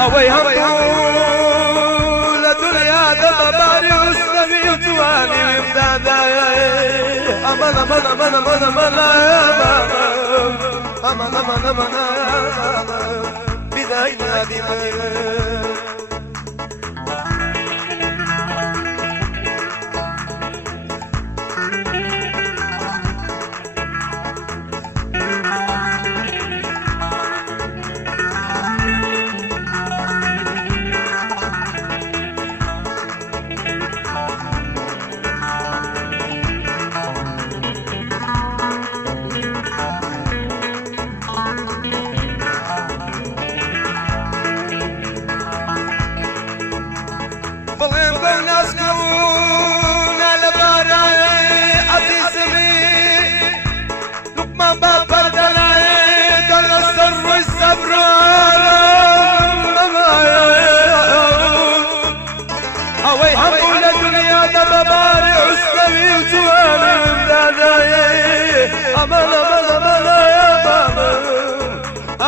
اوي هم لدنيا دباري وسلمي وتواني ومدادا امان امان امان امان امان امان امان امان بداينا دماء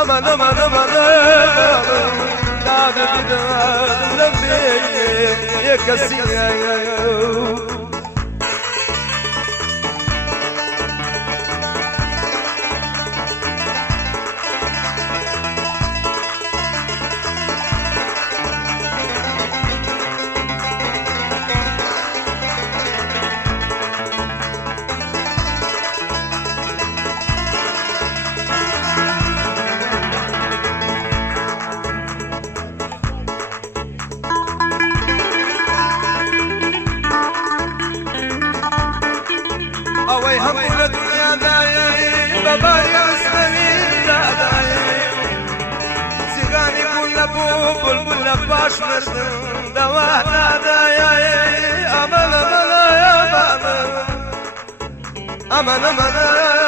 aman aman aman la da da be ye kasiya اوي هم الدنيا دايم بابايا وسلمي دايم سيغاني كل بلبل باش مردن دوانا دايم امان امان امان امان